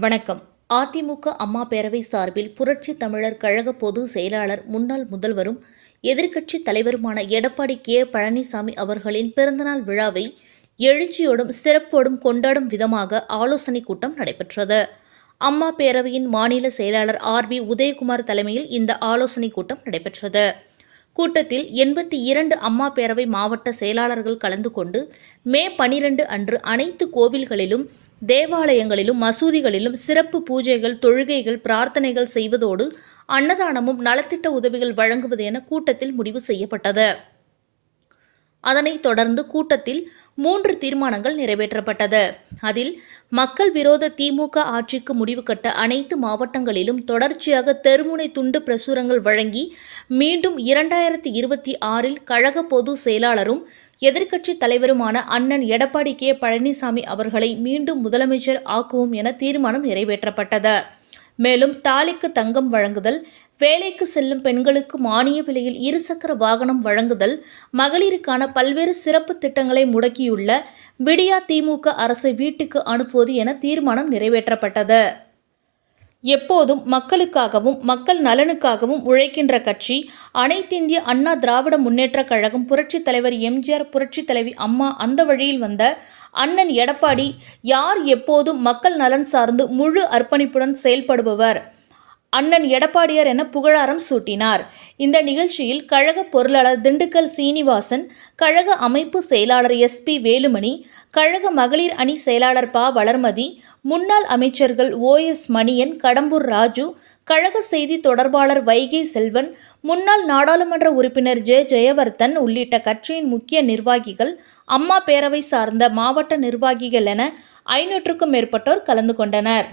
வணக்கம். அதிமுக அம்மா பேரவை சார்பில் புரட்சி தமிழர் கழக பொது செயலாளர் முன்னாள் முதல்வரும் எதிர்க்கட்சி தலைவருமான எடப்பாடி கே. பழனிசாமி அவர்களின் பிறந்தநாள் விழாவை எழுச்சியோடும் சிறப்போடும் கொண்டாடும் விதமாக ஆலோசனைக் கூட்டம் நடைபெற்றது. அம்மா பேரவையின் மாநில செயலாளர் ஆர். பி உதயகுமார் தலைமையில் இந்த ஆலோசனைக் கூட்டம் நடைபெற்றது. கூட்டத்தில் எண்பத்தி இரண்டு அம்மா பேரவை மாவட்ட செயலாளர்கள் கலந்து கொண்டு மே பனிரெண்டு அன்று அனைத்து கோவில்களிலும் தேவாலயங்களிலும் மசூதிகளிலும் சிறப்பு பூஜைகள் தொழுகைகள் பிரார்த்தனைகள் செய்வதோடு அன்னதானமும் நலத்திட்ட உதவிகள் வழங்குவது என கூட்டத்தில் முடிவு செய்யப்பட்டது. அதனைத் தொடர்ந்து கூட்டத்தில் மூன்று தீர்மானங்கள் நிறைவேற்றப்பட்டது. அதில் மக்கள் விரோத திமுக ஆட்சிக்கு முடிவு கட்ட அனைத்து மாவட்டங்களிலும் தொடர்ச்சியாக தெருமுனை துண்டு பிரசுரங்கள் வழங்கி மீண்டும் இரண்டாயிரத்தி இருபத்தி ஆறில் கழக பொது செயலாளரும் எதிர்க்கட்சித் தலைவருமான அண்ணன் எடப்பாடி கே. பழனிசாமி அவர்களை மீண்டும் முதலமைச்சர் ஆக்குவோம் என தீர்மானம் நிறைவேற்றப்பட்டது. மேலும் தாலிக்கு தங்கம் வழங்குதல் வேலைக்கு செல்லும் பெண்களுக்கு மானிய விலையில் இருசக்கர வாகனம் வழங்குதல் மகளிருக்கான பல்வேறு சிறப்பு திட்டங்களை முடக்கியுள்ள விடியா திமுக அரசை வீட்டுக்கு அனுப்புவது என தீர்மானம் நிறைவேற்றப்பட்டது. எப்போதும் மக்களுக்காகவும் மக்கள் நலனுக்காகவும் உழைக்கின்ற கட்சி அனைத்திந்திய அண்ணா திராவிட முன்னேற்றக் கழகம் புரட்சித் தலைவர் எம்ஜிஆர் புரட்சித் தலைவி அம்மா அந்த வழியில் வந்த அண்ணன் எடப்பாடி யார் எப்போதும் மக்கள் நலன் சார்ந்து முழு அர்ப்பணிப்புடன் செயல்படுபவர்? அண்ணன் எடப்பாடியார் என புகழாரம் சூட்டினார். இந்த நிகழ்ச்சியில் கழக பொருளாளர் திண்டுக்கல் சீனிவாசன் கழக அமைப்பு செயலாளர் எஸ் பி வேலுமணி கழக மகளிர் அணி செயலாளர் பா. வளர்மதி முன்னாள் அமைச்சர்கள் ஓ. எஸ். மணியன் கடம்பூர் ராஜு கழக செய்தி தொடர்பாளர் வைகை செல்வன் முன்னாள் நாடாளுமன்ற உறுப்பினர் ஜெ. ஜெயவர்தன் உள்ளிட்ட கட்சியின் முக்கிய நிர்வாகிகள் அம்மா பேரவை சார்ந்த மாவட்ட நிர்வாகிகள் என ஐநூற்றுக்கும் மேற்பட்டோர் கலந்து கொண்டனர்.